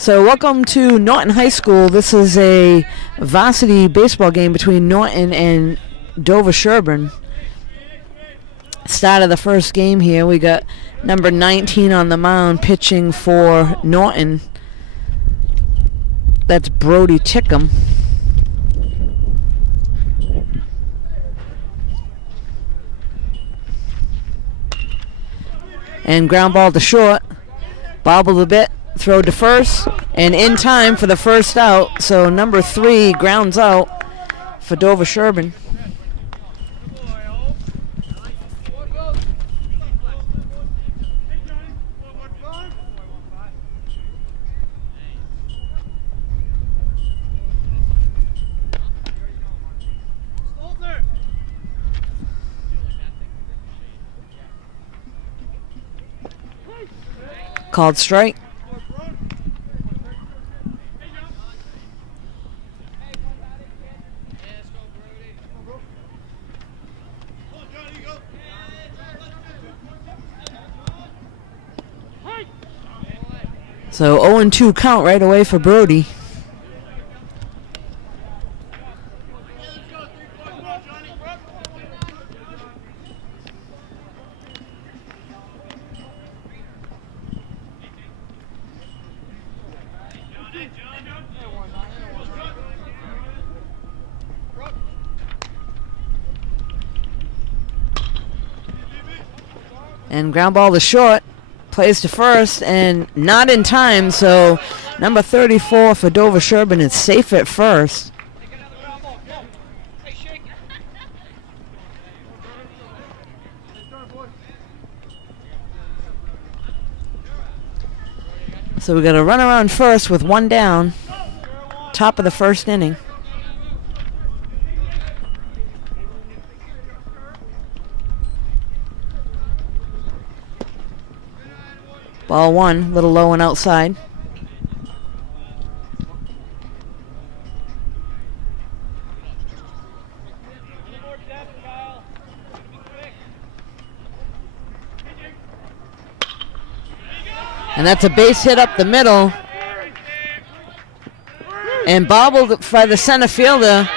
So welcome to Norton High School. This is a varsity baseball game between Norton and Dover-Sherborn. Start of the first game here. We got number 19 on the mound pitching for Norton. That's Brody Tickham. And ground ball to short. Bobbled a bit. Throw to first, and in time for the first out. So number 3 grounds out for Dover-Sherborn. Called strike. So 0-2 count right away for Brody. And ground ball to short. Plays to first and not in time, so number 34 for Dover-Sherborn is safe at first. So we got a run around first with one down, top of the first inning. Ball one, a little low and outside. And that's a base hit up the middle. And bobbled by the center fielder.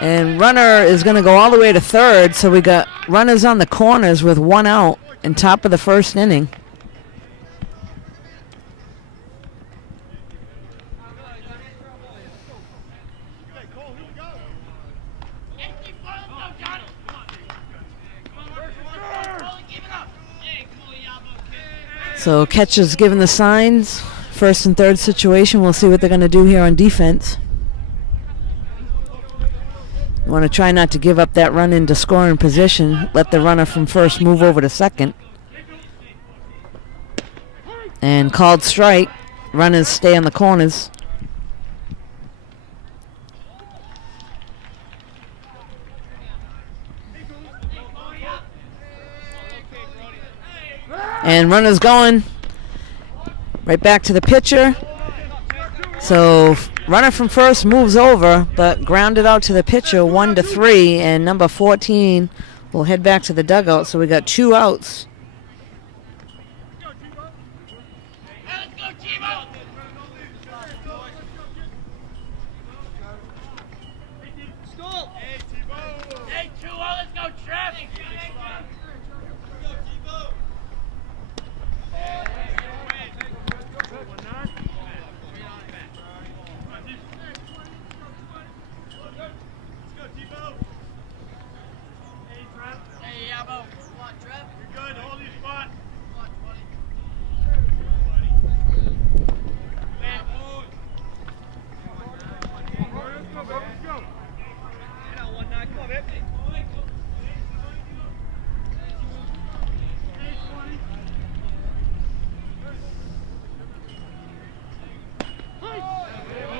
And runner is going to go all the way to third. So we got runners on the corners with one out in top of the first inning. So catcher's giving the signs. First and third situation. We'll see what they're going to do here on defense. You want to try not to give up that run into scoring position. Let the runner from first move over to second. And called strike. Runners stay on the corners. And runners going right back to the pitcher. So runner from first moves over, but grounded out to the pitcher, 1-3, and number 14 will head back to the dugout. So we got 2 outs.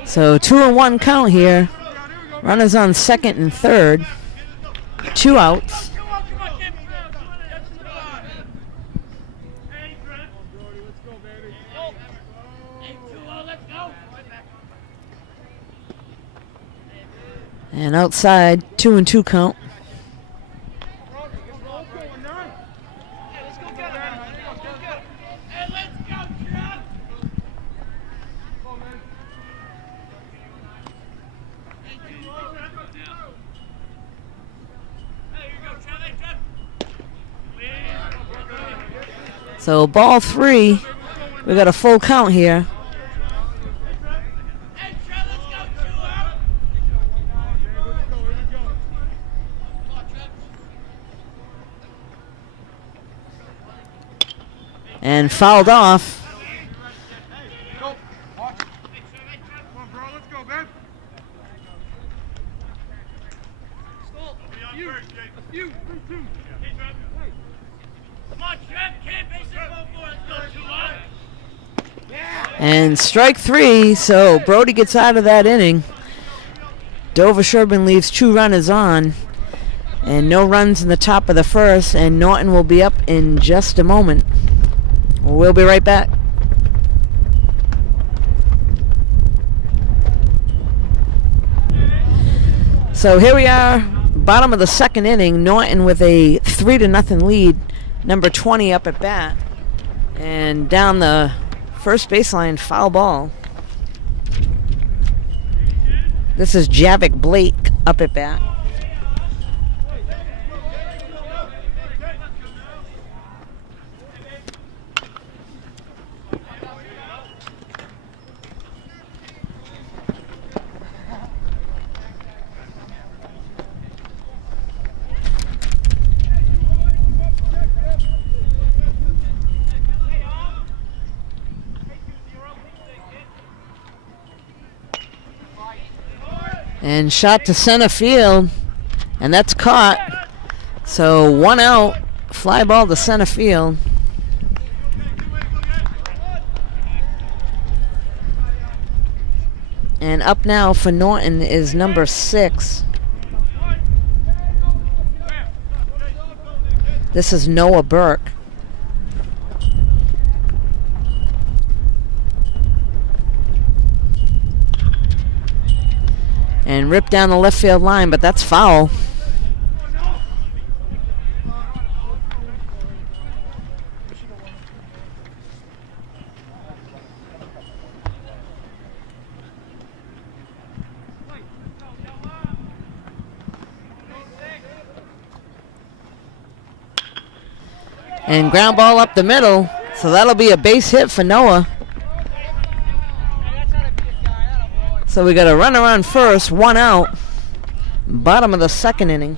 So 2-1 count here. Runners on second and third. 2 outs. And outside, 2-2 count. So ball 3. We got a full count here. And fouled off. And strike 3, so Brody gets out of that inning. Dover-Sherborn leaves 2 runners on. And no runs in the top of the first, and Norton will be up in just a moment. We'll be right back. So here we are, bottom of the second inning. Norton with a 3-0 lead. Number 20 up at bat. And down the first baseline, foul ball. This is Javik Blake up at bat. And shot to center field, and that's caught. So 1 out, fly ball to center field. And up now for Norton is number 6. This is Noah Burke. And ripped down the left field line, but that's foul. And ground ball up the middle, so that'll be a base hit for Noah. So we got a runner on first, 1 out. Bottom of the second inning.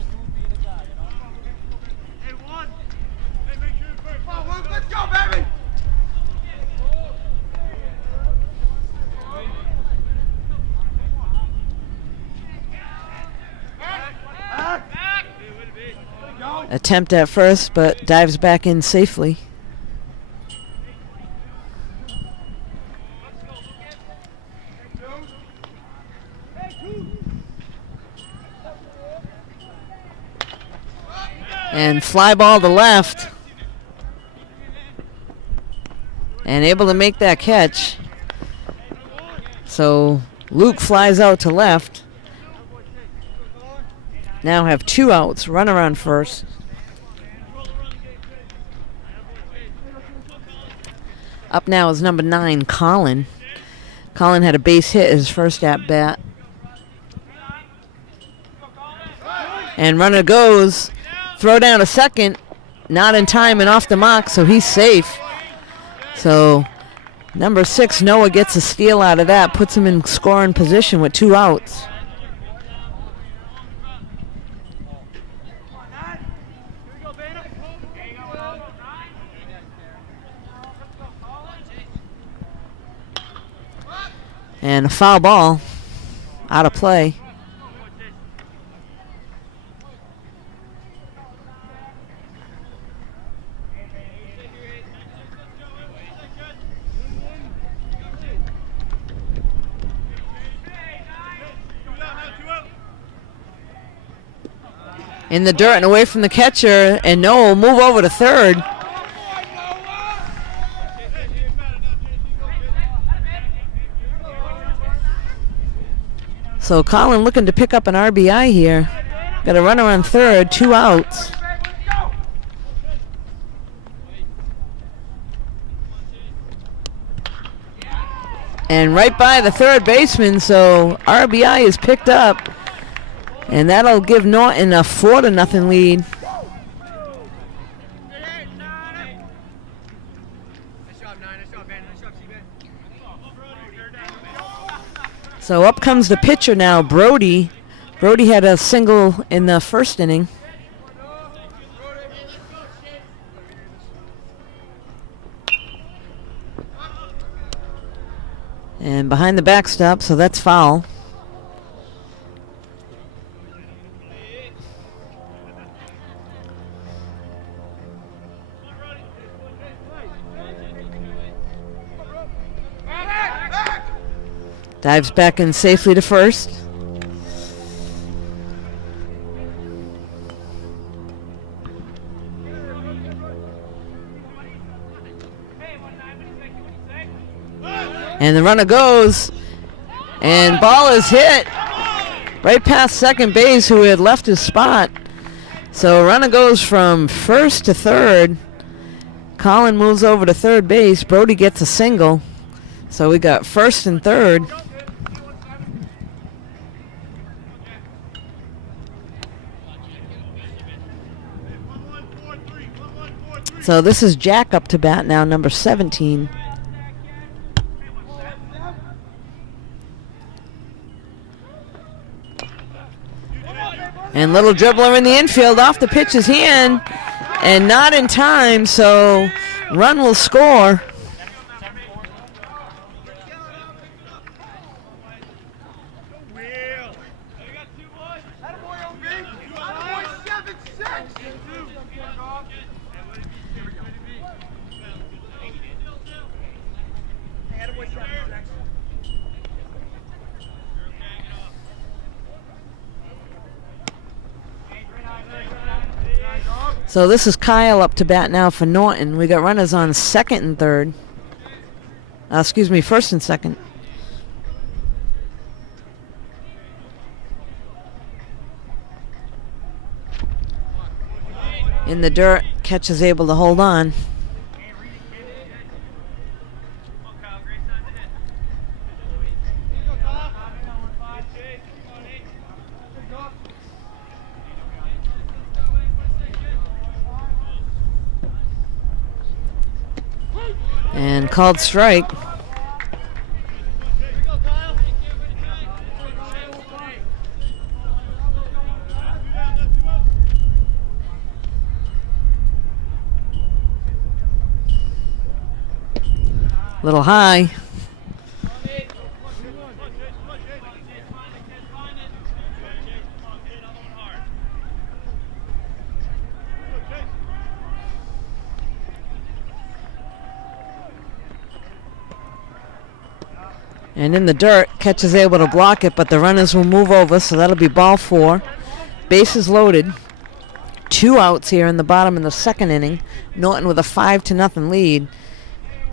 Let's go, baby! Attempt at first, but dives back in safely. And fly ball to left. And able to make that catch. So Luke flies out to left. Now have 2 outs. Runner on first. Up now is number 9, Colin. Colin had a base hit his first at bat. And runner goes. Throw down a second, not in time and off the mark, so he's safe. So number 6, Noah gets a steal out of that, puts him in scoring position with 2 outs. And a foul ball out of play. In the dirt and away from the catcher, and Noah will move over to third. So Colin looking to pick up an RBI here. Got a runner on third, 2 outs. And right by the third baseman, so RBI is picked up. And that'll give Norton a 4-0 lead. So up comes the pitcher now, Brody. Brody had a single in the first inning. And behind the backstop, so that's foul. Dives back in safely to first. And the runner goes, and ball is hit right past second base, who had left his spot. So runner goes from first to third. Colin moves over to third base. Brody gets a single. So we got first and third. So this is Jack up to bat now, number 17. And little dribbler in the infield off the pitcher's hand and not in time, so run will score. So this is Kyle up to bat now for Norton. We got runners on second and third. First and second. In the dirt, catch is able to hold on. And called strike. Little high. And in the dirt, catch is able to block it, but the runners will move over, so that'll be ball 4. Bases loaded. 2 outs here in the bottom of the second inning. Norton with a 5-0 lead.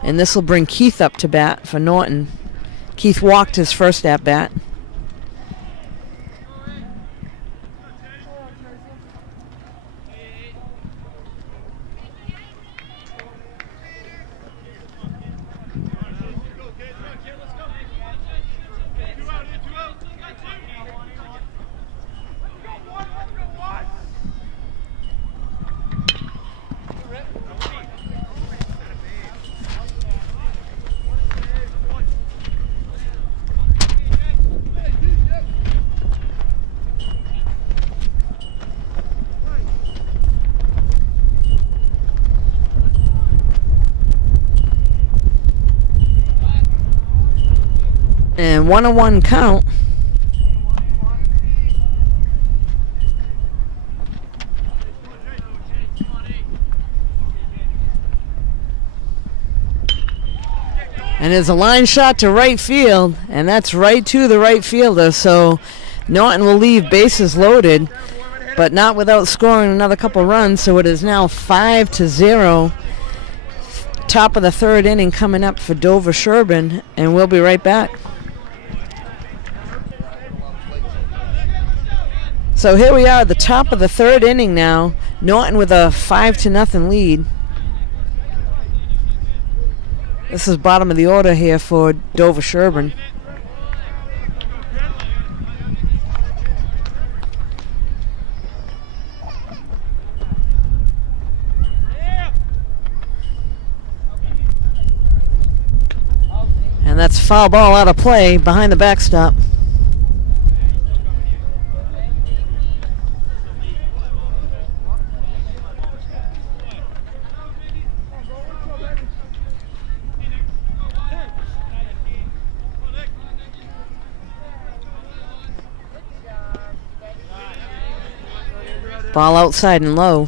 And this will bring Keith up to bat for Norton. Keith walked his first at bat. And 1-1 count. And there's a line shot to right field, and that's right to the right fielder. So Norton will leave bases loaded, but not without scoring another couple runs. So it is now 5-0. Top of the third inning coming up for Dover-Sherborn, and we'll be right back. So here we are at the top of the third inning now. Norton with a 5-0 lead. This is bottom of the order here for Dover-Sherborn. And that's foul ball out of play behind the backstop. Ball outside and low.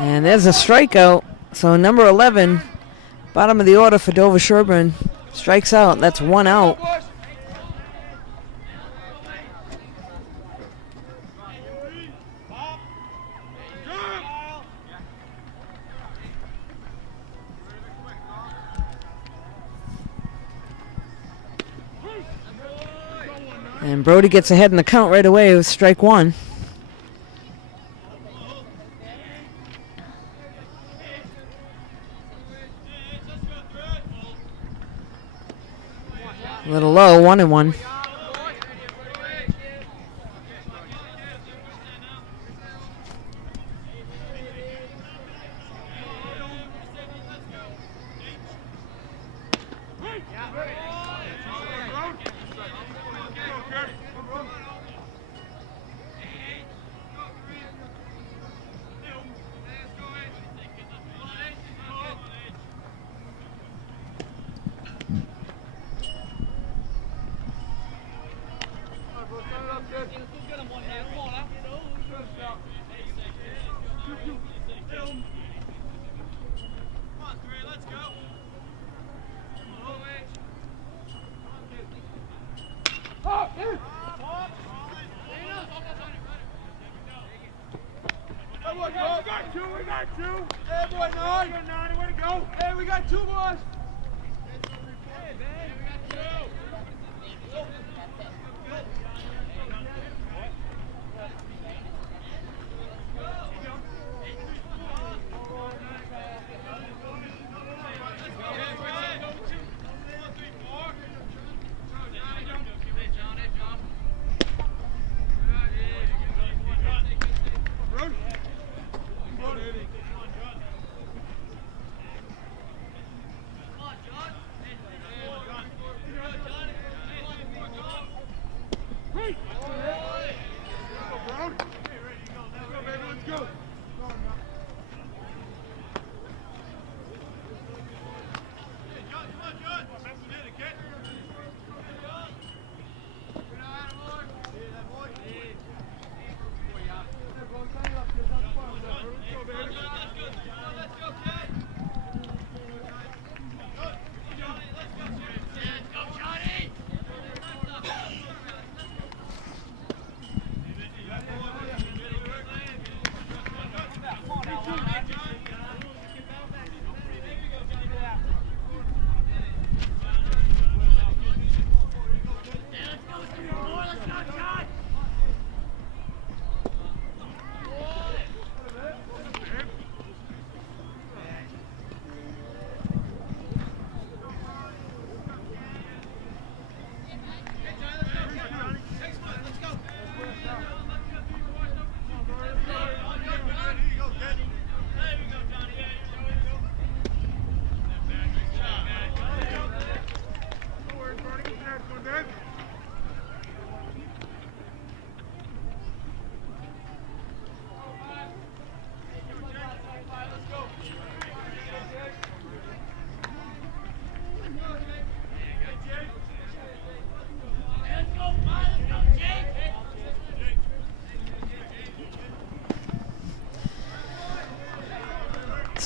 And there's a strikeout. So number 11, bottom of the order for Dover-Sherborn, strikes out. That's one out. And Brody gets ahead in the count right away with strike one. A little low, 1-1. We got two, boys.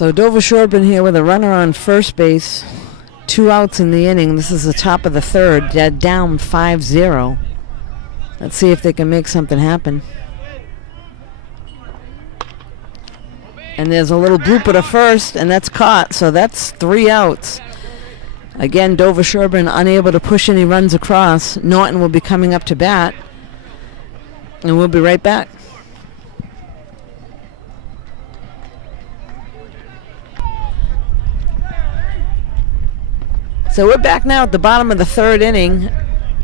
So Dover-Sherborn here with a runner on first base. 2 outs in the inning. This is the top of the third. They're down 5-0. Let's see if they can make something happen. And there's a little blooper to first, and that's caught. So that's 3 outs. Again, Dover-Sherborn unable to push any runs across. Norton will be coming up to bat. And we'll be right back. So we're back now at the bottom of the third inning.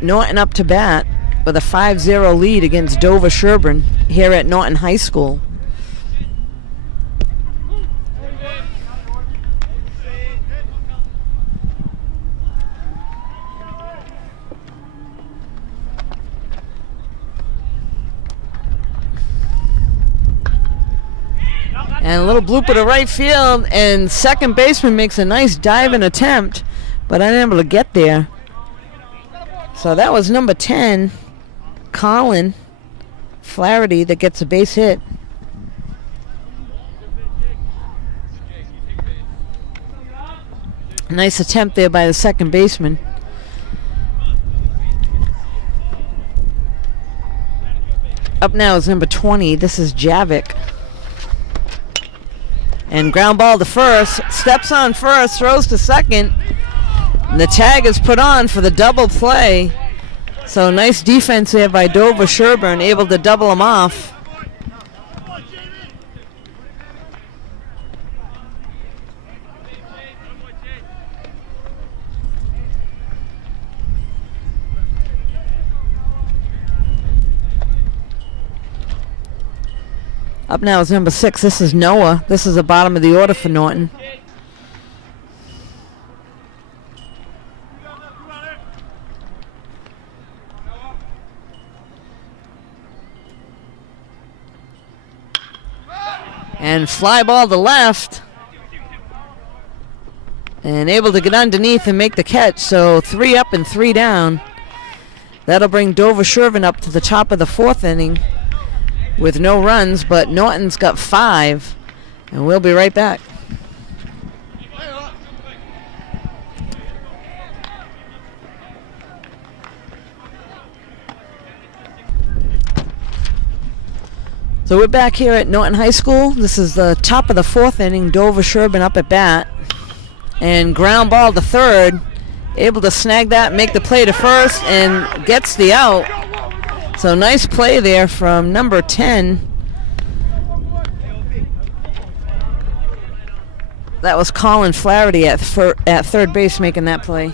Norton up to bat with a 5-0 lead against Dover-Sherborn here at Norton High School. And a little blooper to right field, and second baseman makes a nice diving attempt, but unable to get there. So that was number 10, Colin Flaherty, that gets a base hit. Nice attempt there by the second baseman. Up now is number 20. This is Javik. And ground ball to first. Steps on first, throws to second. And the tag is put on for the double play. So nice defense there by Dover-Sherborn, able to double him off. Up now is number 6. This is Noah. This is the bottom of the order for Norton. And fly ball to left. And able to get underneath and make the catch. So 3 up and 3 down. That'll bring Dover-Sherborn up to the top of the 4th inning with no runs, but Norton's got 5, and we'll be right back. So we're back here at Norton High School. This is the top of the 4th inning. Dover-Sherborn up at bat, and ground ball to third, able to snag that, make the play to first, and gets the out. So nice play there from number 10. That was Colin Flaherty at third base making that play.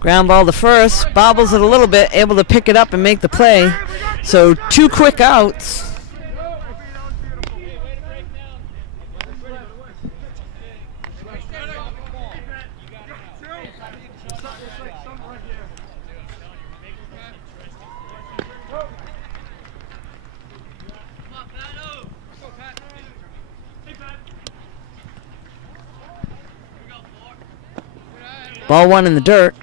Ground ball to first, bobbles it a little bit, able to pick it up and make the play. So 2 quick outs. Ball 1 in the dirt.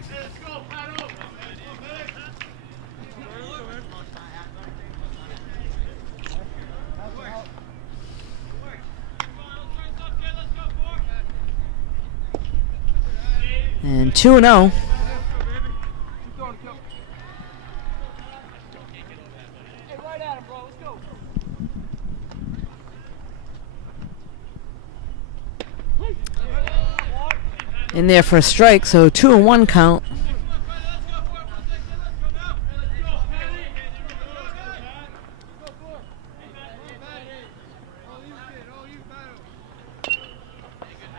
And 2-0. In there for a strike, so 2-1 count.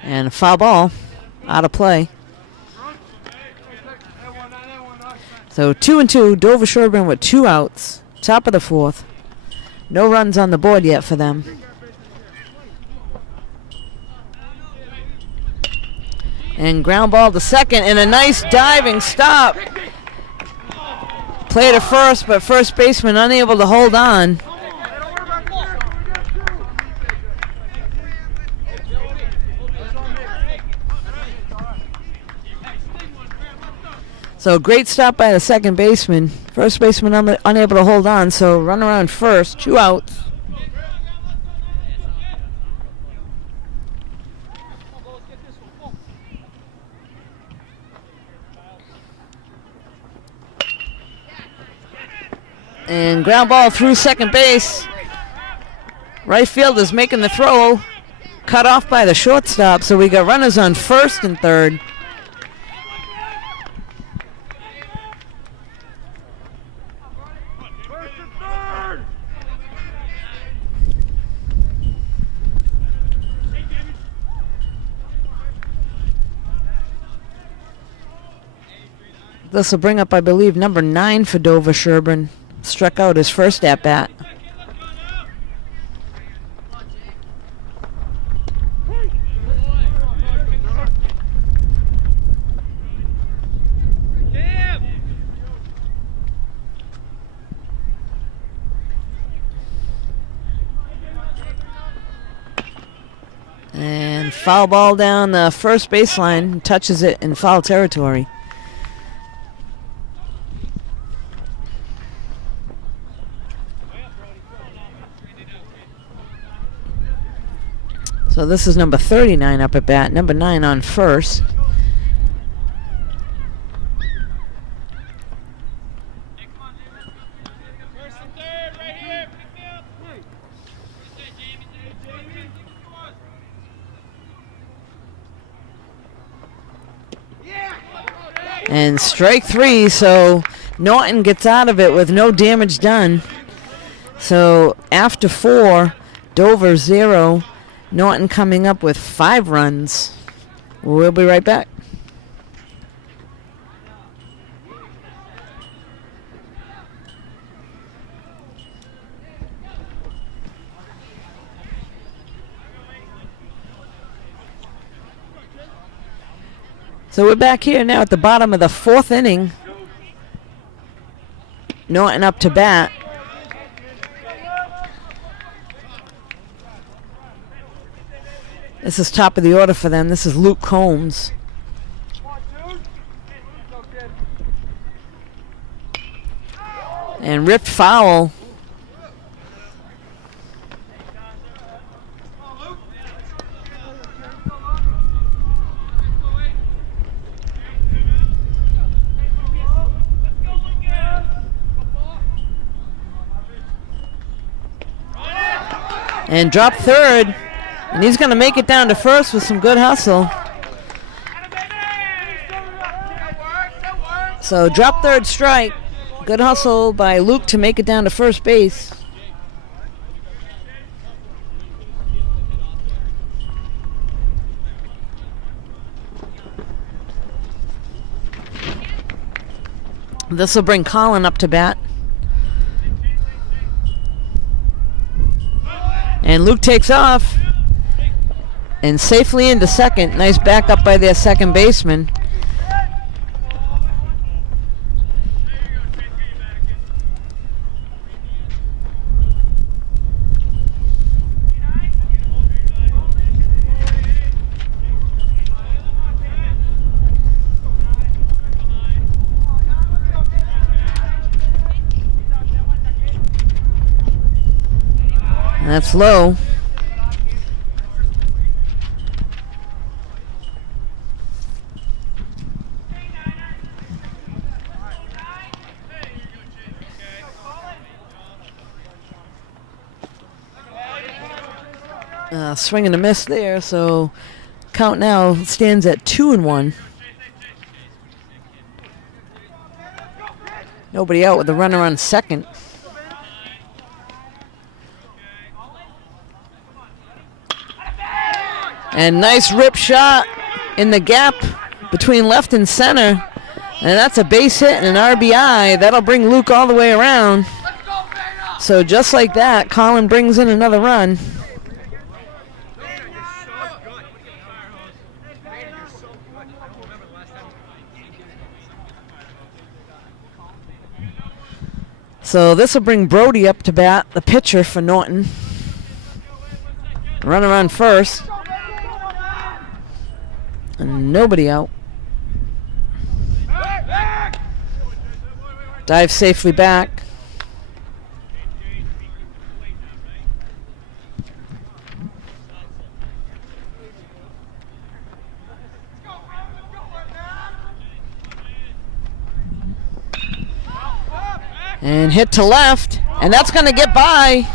And a foul ball out of play. So 2-2, Dover-Sherborn with 2 outs, top of the 4th. No runs on the board yet for them. And ground ball to second, and a nice diving stop. Play to first, but first baseman unable to hold on. So great stop by the second baseman. First baseman unable to hold on, so run around first, 2 outs. And ground ball through second base. Right fielder's making the throw. Cut off by the shortstop, so we got runners on first and third. This will bring up, I believe, number 9 for Dover-Sherborn. Struck out his first at-bat. And foul ball down the first baseline, touches it in foul territory. So this is number 39 up at bat, number 9 on first. And strike 3, so Norton gets out of it with no damage done. So after 4, Dover 0, Norton coming up with 5 runs. We'll be right back. So we're back here now at the bottom of the 4th inning. Norton up to bat. This is top of the order for them. This is Luke Combs. And ripped foul. And drop third. And he's going to make it down to first with some good hustle. So drop third strike. Good hustle by Luke to make it down to first base. This will bring Colin up to bat. And Luke takes off. And safely into second. Nice backup by their second baseman. And that's low. Swing and a miss there, so count now stands at 2-1. Nobody out with the runner on second. And nice rip shot in the gap between left and center. And that's a base hit and an RBI. That'll bring Luke all the way around. So just like that, Colin brings in another run. So this will bring Brody up to bat, the pitcher for Norton. Runner on first. And nobody out. Dive safely back. And hit to left, and that's going to get by.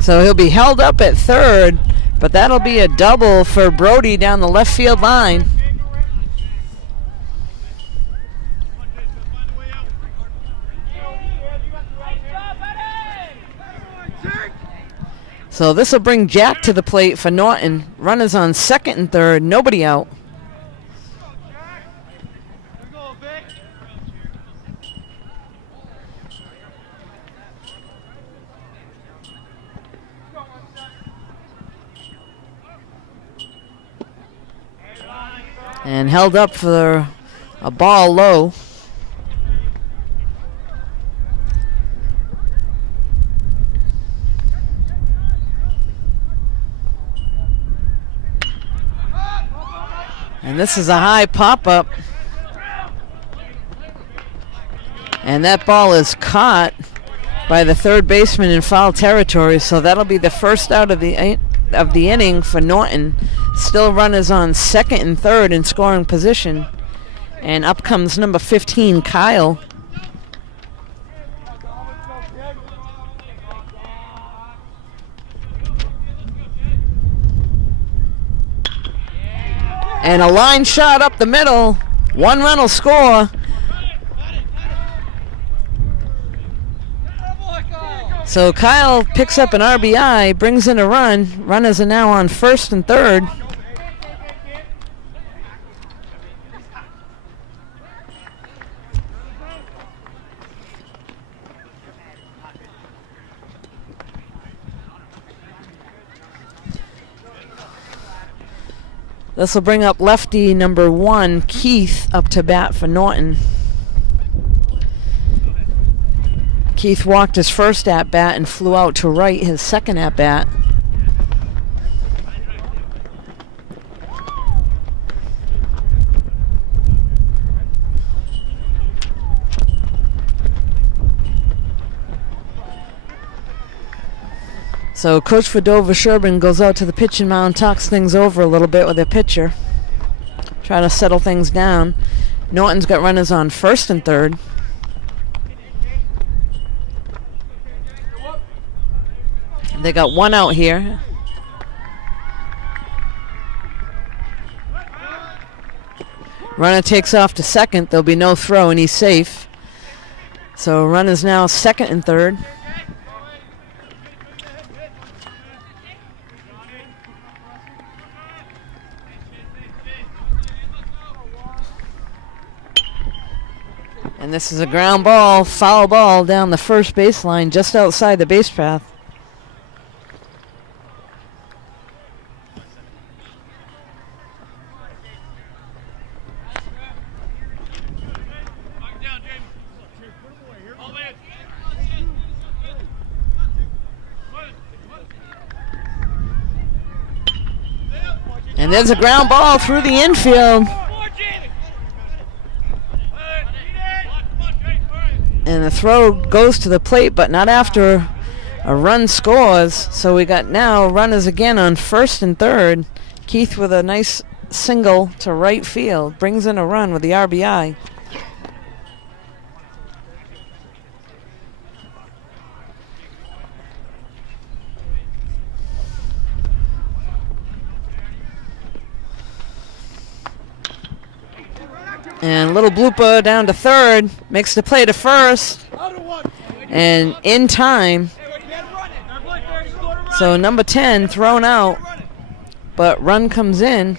So he'll be held up at third, but that'll be a double for Brody down the left field line. So this will bring Jack to the plate for Norton. Runners on second and third, nobody out. And held up for a ball low. And this is a high pop-up. And that ball is caught by the third baseman in foul territory, so that'll be the first out of the inning for Norton. Still runners on second and third in scoring position. And up comes number 15, Kyle. And a line shot up the middle. One run will score. So Kyle picks up an RBI, brings in a run. Runners are now on first and third. This will bring up lefty number 1, Keith, up to bat for Norton. Keith walked his first at-bat and flew out to right his second at-bat. So coach for Dover-Sherborn goes out to the pitching mound, talks things over a little bit with their pitcher, trying to settle things down. Norton's got runners on first and third. They got one out here. Runner takes off to second. There'll be no throw, and he's safe. So runner's now second and third. And this is a ground ball, foul ball down the first baseline, just outside the base path. And there's a ground ball through the infield. And the throw goes to the plate, but not after a run scores. So we got now runners again on first and third. Keith with a nice single to right field. Brings in a run with the RBI. And little blooper down to third, makes the play to first, and in time. So number 10 thrown out, but run comes in.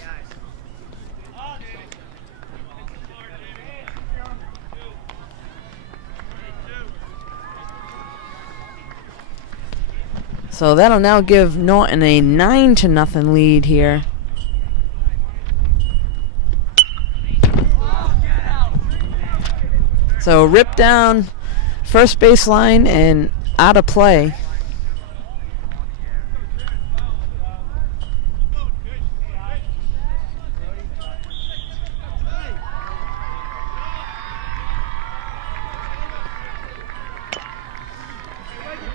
So that'll now give Norton a 9-0 lead here. So ripped down first baseline and out of play.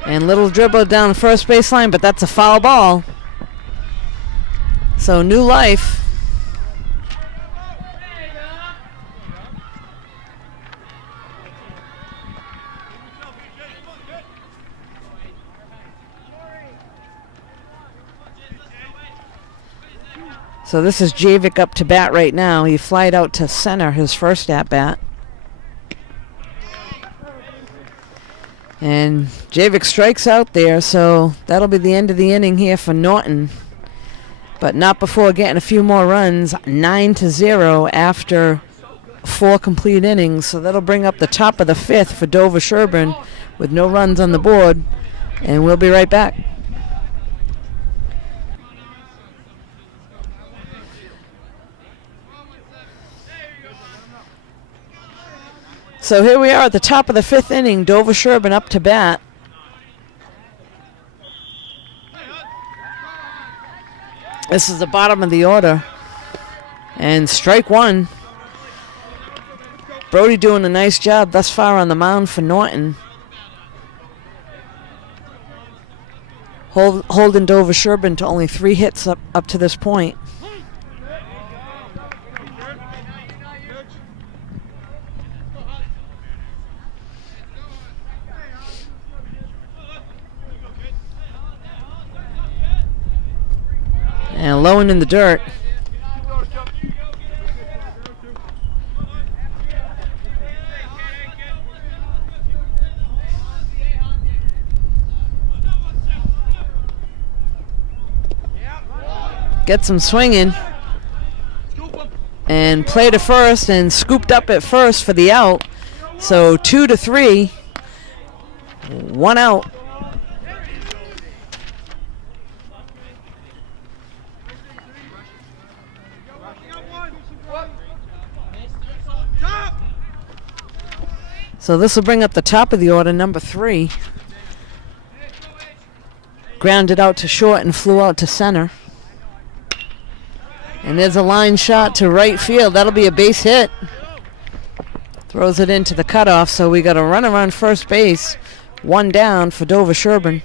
And little dribble down first baseline, but that's a foul ball. So new life. So this is Javik up to bat right now. He flied out to center his first at bat. And Javik strikes out there, so that'll be the end of the inning here for Norton. But not before getting a few more runs, 9-0 after 4 complete innings. So that'll bring up the top of the 5th for Dover-Sherborn with no runs on the board. And we'll be right back. So here we are at the top of the 5th inning. Dover-Sherborn up to bat. This is the bottom of the order. And strike one. Brody doing a nice job thus far on the mound for Norton. Holding Dover-Sherborn to only 3 hits up to this point. And low and in the dirt. Gets him swinging. And play to first and scooped up at first for the out. So 2-3. 1 out. So this will bring up the top of the order, number 3. Grounded out to short and flew out to center. And there's a line shot to right field. That'll be a base hit. Throws it into the cutoff, so we got a runner on first base. 1 down for Dover-Sherborn.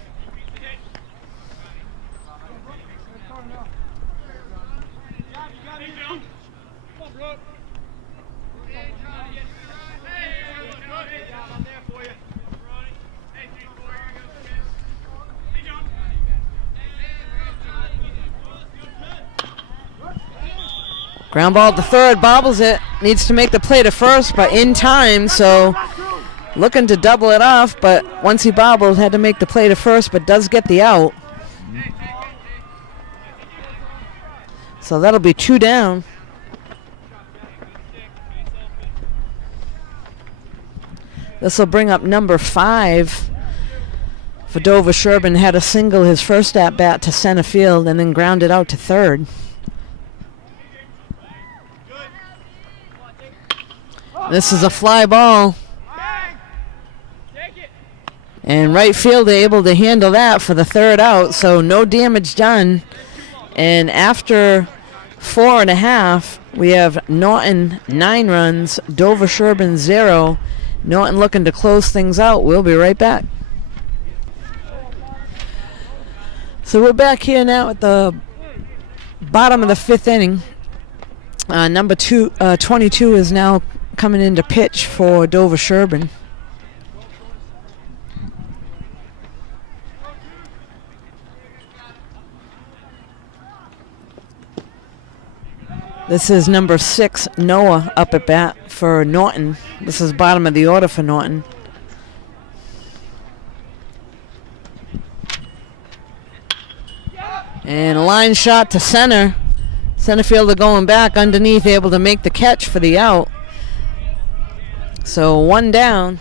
Ground ball to third, bobbles it. Needs to make the play to first, but in time, so looking to double it off, but once he bobbled, had to make the play to first, but does get the out. So that'll be 2 down. This will bring up number 5 for Dover-Sherborn. Had a single his first at bat to center field and then grounded out to third. This is a fly ball. And right field able to handle that for the third out, so no damage done. And after 4.5, we have Norton 9 runs, Dover-Sherborn 0. Norton looking to close things out. We'll be right back. So we're back here now at the bottom of the 5th inning. Number 22 is now coming into pitch for Dover-Sherborn. This is number 6, Noah, up at bat for Norton. This is bottom of the order for Norton. And a line shot to center. Center fielder going back underneath, able to make the catch for the out. So 1 down.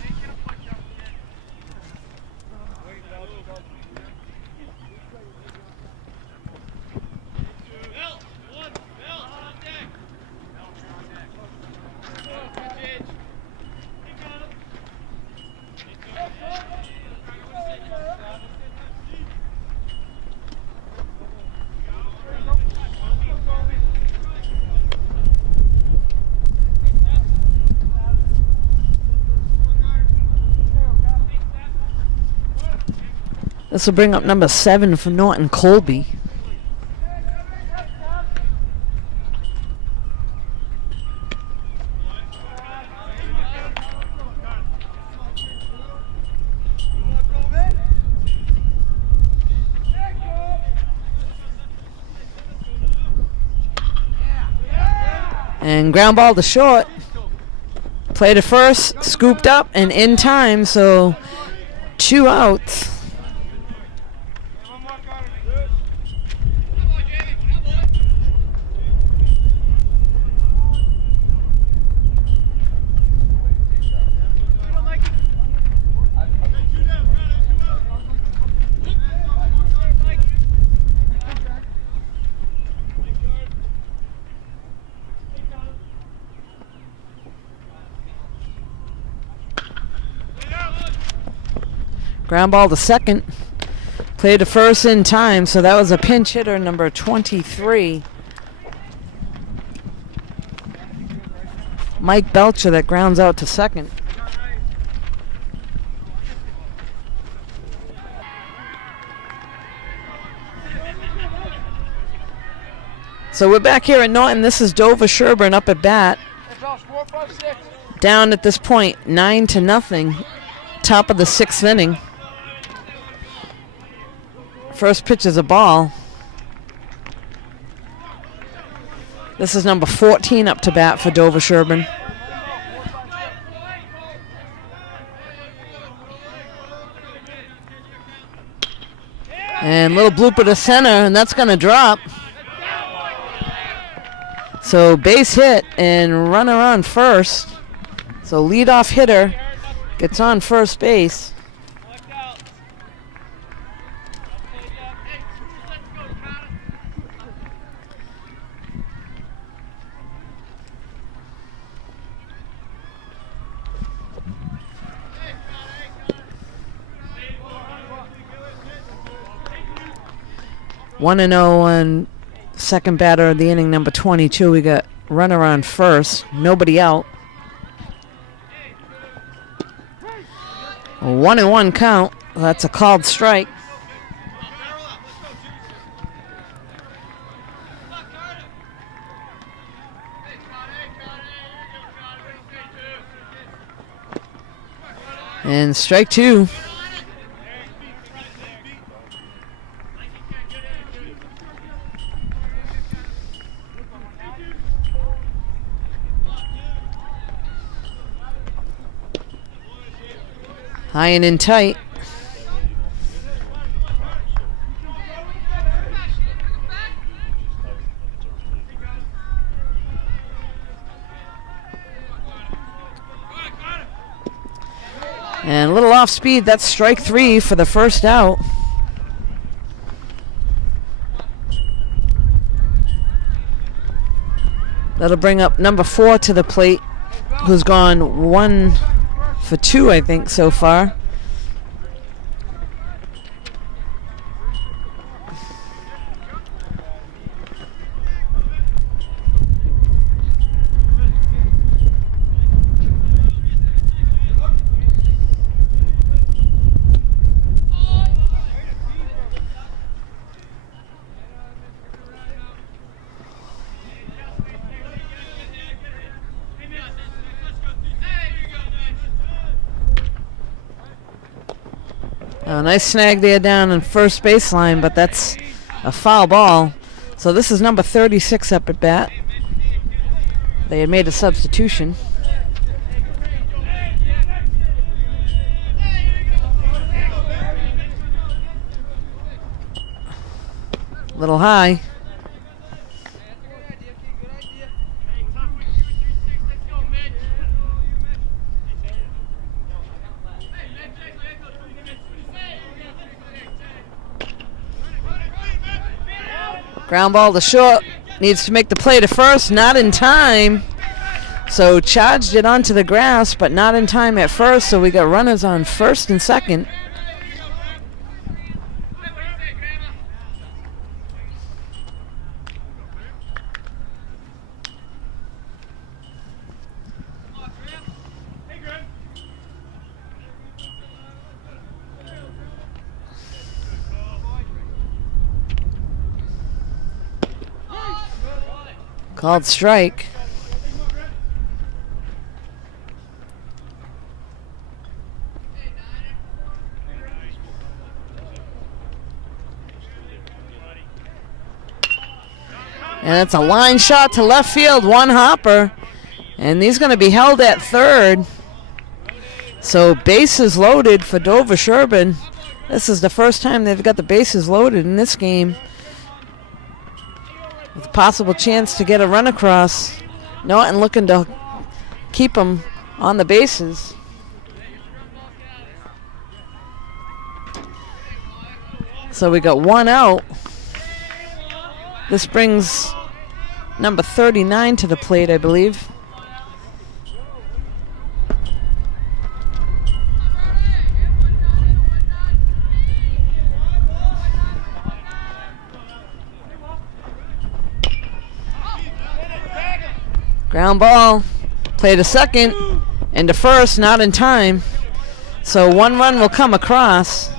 This will bring up number 7 for Norton, Colby. And ground ball to short. Play to first, scooped up and in time, so 2 outs. Ground ball to second. Played to first in time, so that was a pinch hitter, number 23. Mike Belcher, that grounds out to second. So we're back here at Norton. This is Dover-Sherborn up at bat. Down at this point, 9-0. Top of the 6th inning. First pitch is a ball. This is number 14 up to bat for Dover-Sherborn. And little blooper to center, and that's going to drop. So base hit and runner on first. So leadoff hitter gets on first base. One and 0 on second batter of the inning, number 22. We got runner on first, nobody out. A 1-1 count. That's a called strike. And strike 2. High and in tight. And a little off speed. That's strike 3 for the first out. That'll bring up number 4 to the plate, who's gone 1 for 2, I think, so far. A nice snag there down in first baseline, but that's a foul ball. So this is number 36 up at bat. They had made a substitution. A little high. Ground ball to short. Needs to make the play to first. Not in time. So charged it onto the grass, but not in time at first. So we got runners on first and second. Called strike. And it's a line shot to left field, one hopper. And he's going to be held at third. So bases loaded for Dover-Sherborn. This is the first time they've got the bases loaded in this game, with a possible chance to get a run across. Norton looking to keep them on the bases. So we got one out. This brings number 39 to the plate, I believe. Ground ball, play to second, and to first, not in time. So one run will come across.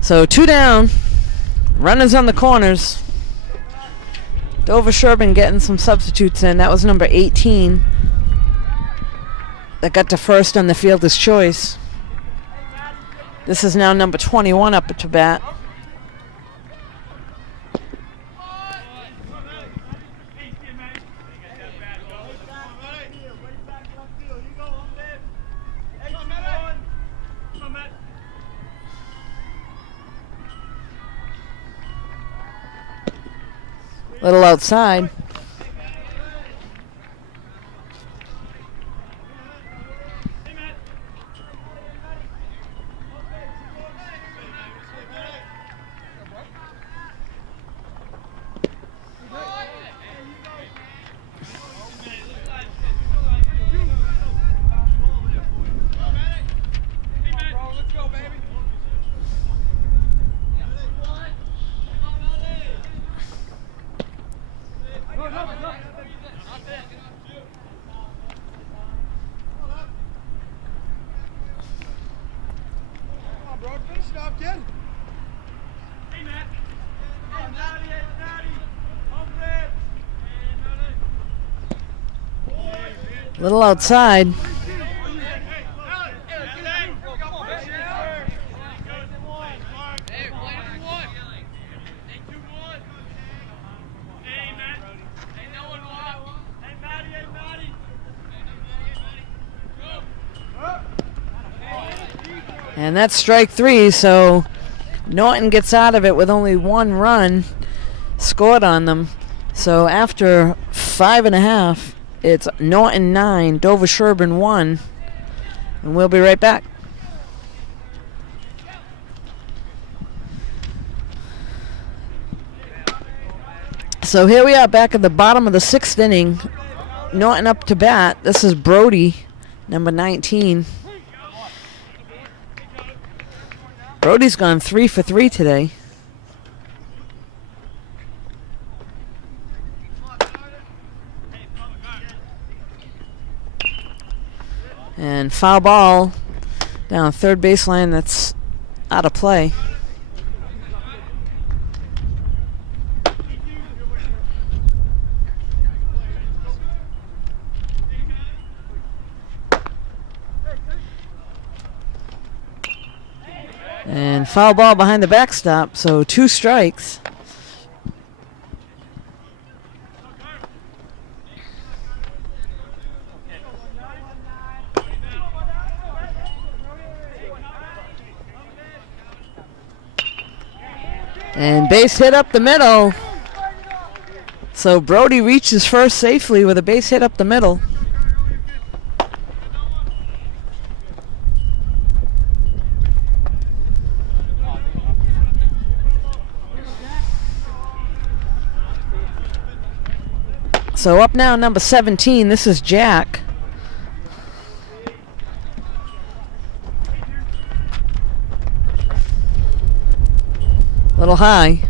So two down, runners on the corners. Dover-Sherborn getting some substitutes in. That was number 18. That got to first on the fielder's choice. This is now number 21 up to bat. Little outside. Little outside. And that's strike three, so Norton gets out of it with only one run scored on them. So after 5.5, it's Norton 9, Dover-Sherborn 1, and we'll be right back. So here we are back at the bottom of the 6th inning. Norton up to bat. This is Brody, number 19. Brody's gone 3 for 3 today. And foul ball down third baseline, that's out of play. And foul ball behind the backstop, so 2 strikes. And base hit up the middle. So Brody reaches first safely with a base hit up the middle. So up now, number 17. This is Jack. Little high.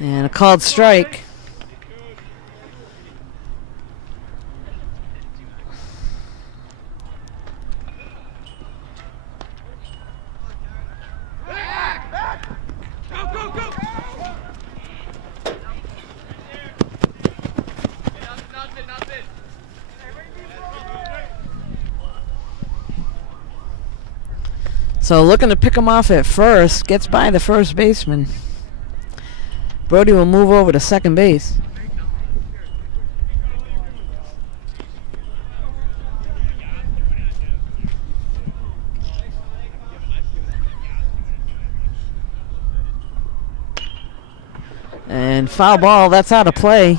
And a called strike. So looking to pick him off at first, gets by the first baseman. Brody will move over to second base. And foul ball, that's out of play.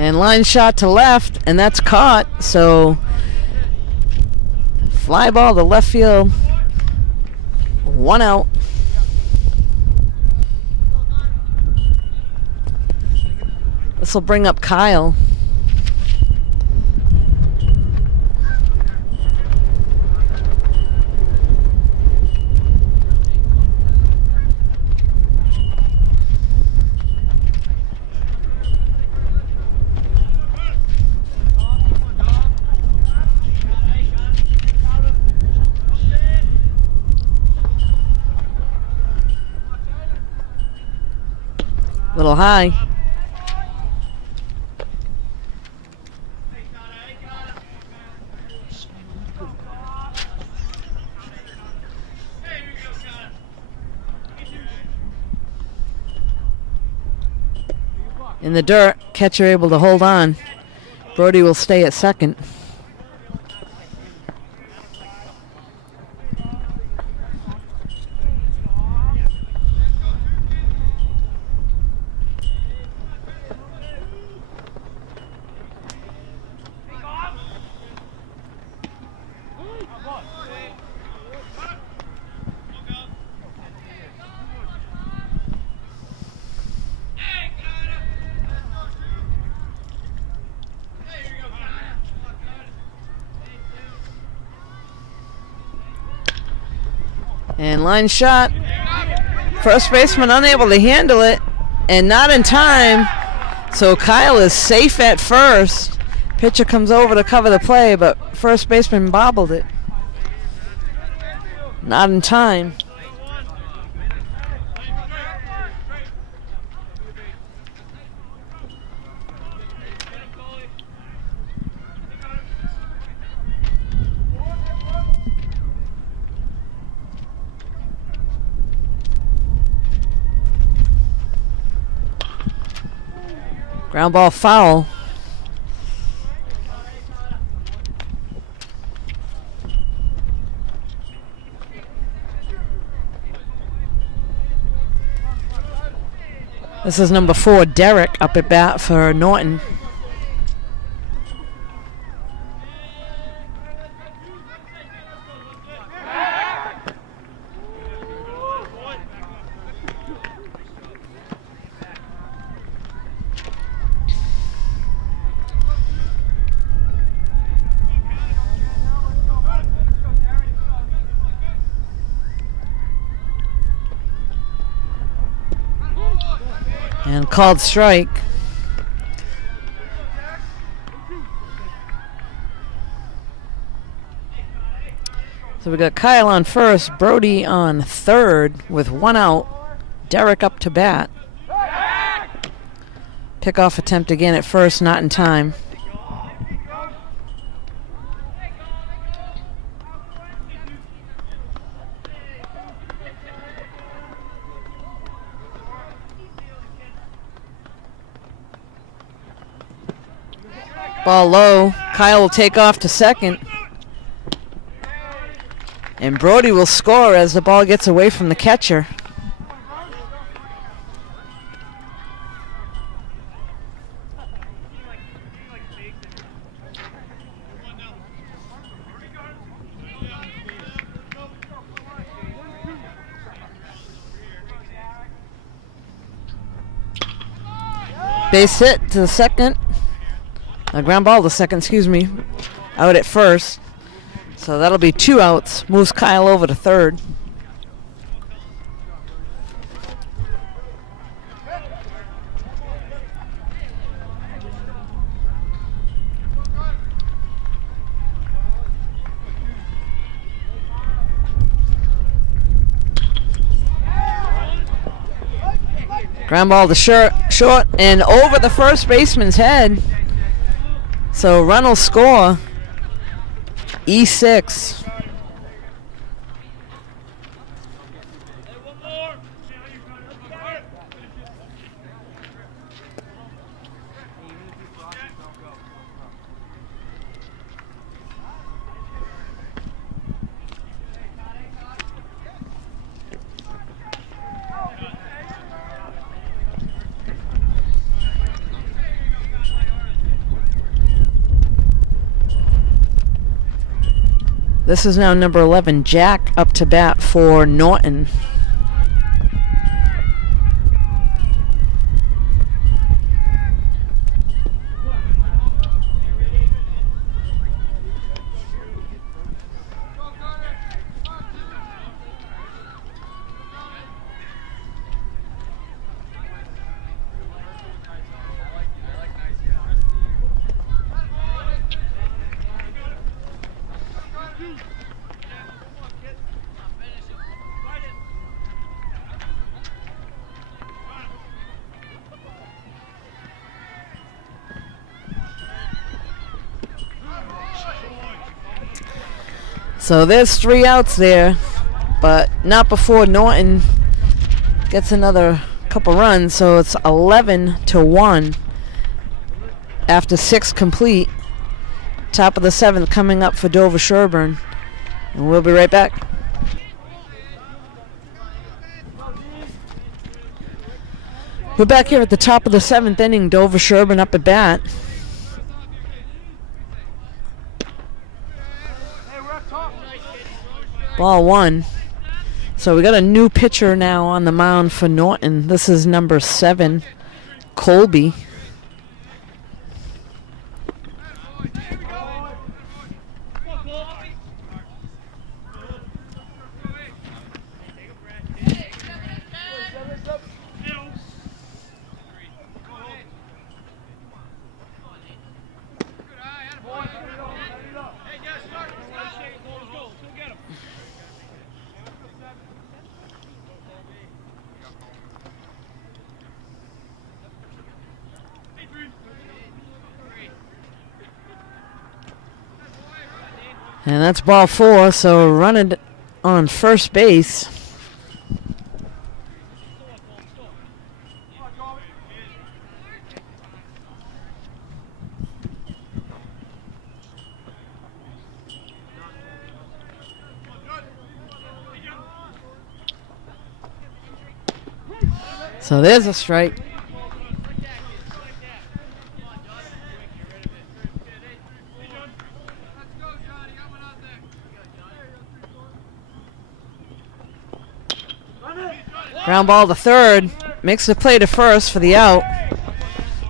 And line shot to left, and that's caught. So fly ball to left field. 1 out. This will bring up Kyle. Little high. In the dirt, catcher able to hold on. Brody will stay at second. And line shot. First baseman unable to handle it, and not in time. So Kyle is safe at first. Pitcher comes over to cover the play, but first baseman bobbled it. Not in time. Ground ball foul. This is number 4, Derek, up at bat for Norton. And called strike. So we got Kyle on first, Brody on third with 1 out. Derek up to bat. Pickoff attempt again at first, not in time. Ball low. Kyle will take off to second. And Brody will score as the ball gets away from the catcher. Base hit to the second. A ground ball to second, excuse me. Out at first. So that'll be 2 outs. Moves Kyle over to third. Ground ball to short and over the first baseman's head. So run will score. E6. This is now number 11, Jack, up to bat for Norton. So there's 3 outs there, but not before Norton gets another couple runs. So it's 11-1 after 6 complete. Top of the 7th coming up for Dover-Sherborn, and we'll be right back. We're back here at the top of the 7th inning. Dover-Sherborn up at bat. Ball 1. So we got a new pitcher now on the mound for Norton. This is number 7, Colby. And that's ball 4, so run it on first base. So there's a strike. Ground ball to third. Makes the play to first for the out.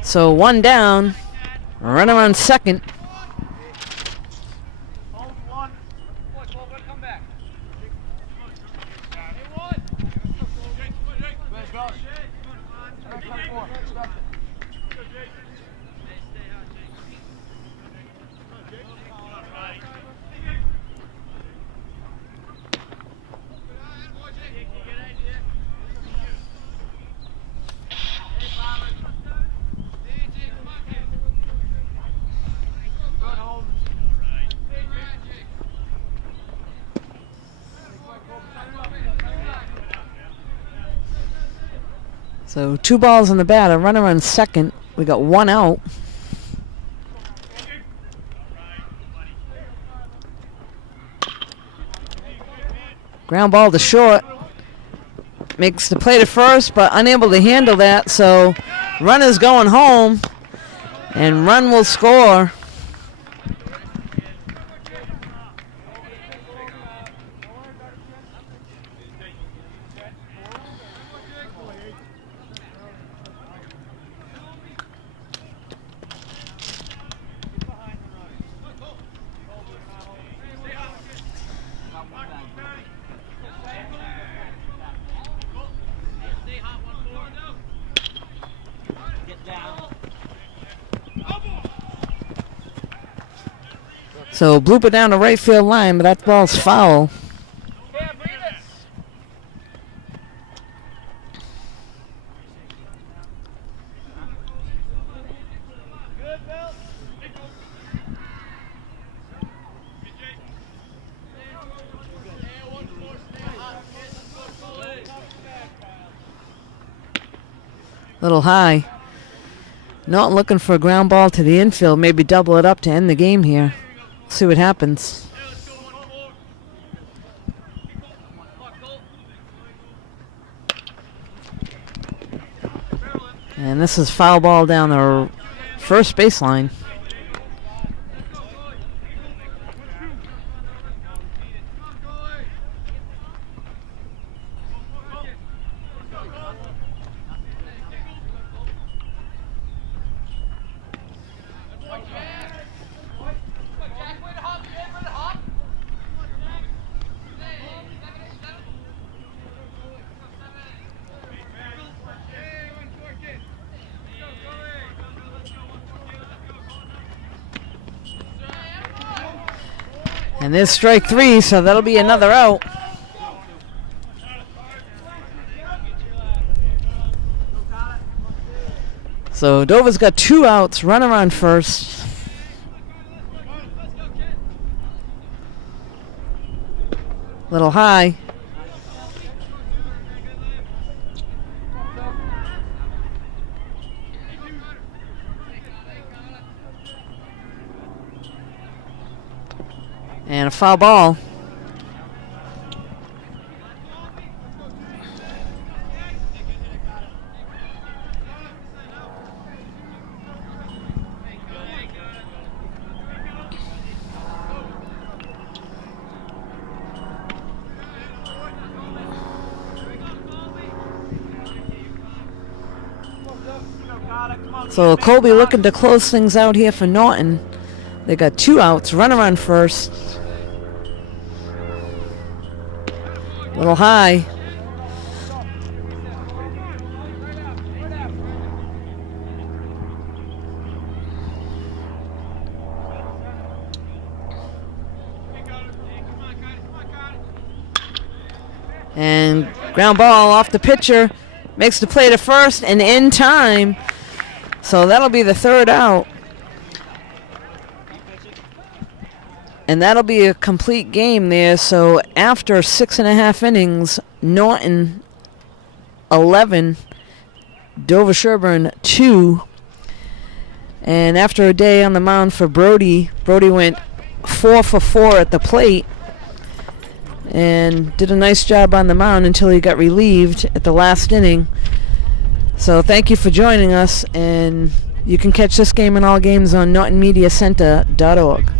So 1 down. Runner on second. So 2 balls on the bat, a runner on second. We got 1 out. Ground ball to short. Makes the play to first, but unable to handle that. So runner's going home, and run will score. So blooper down the right field line, but that ball's foul. Little high. Norton looking for a ground ball to the infield. Maybe double it up to end the game here. See what happens. And this is foul ball down the first baseline. And there's strike 3, so that'll be another out. So Dover's got 2 outs, runner on first. Little high. And a foul ball. So Colby looking to close things out here for Norton. They got 2 outs, runner on first. Little high. And ground ball off the pitcher. Makes the play to first and in time. So that'll be the 3rd out. And that'll be a complete game there. So after 6.5 innings, Norton 11, Dover-Sherborn 2. And after a day on the mound for Brody went 4 for 4 at the plate and did a nice job on the mound until he got relieved at the last inning. So thank you for joining us, and you can catch this game and all games on NortonMediaCenter.org.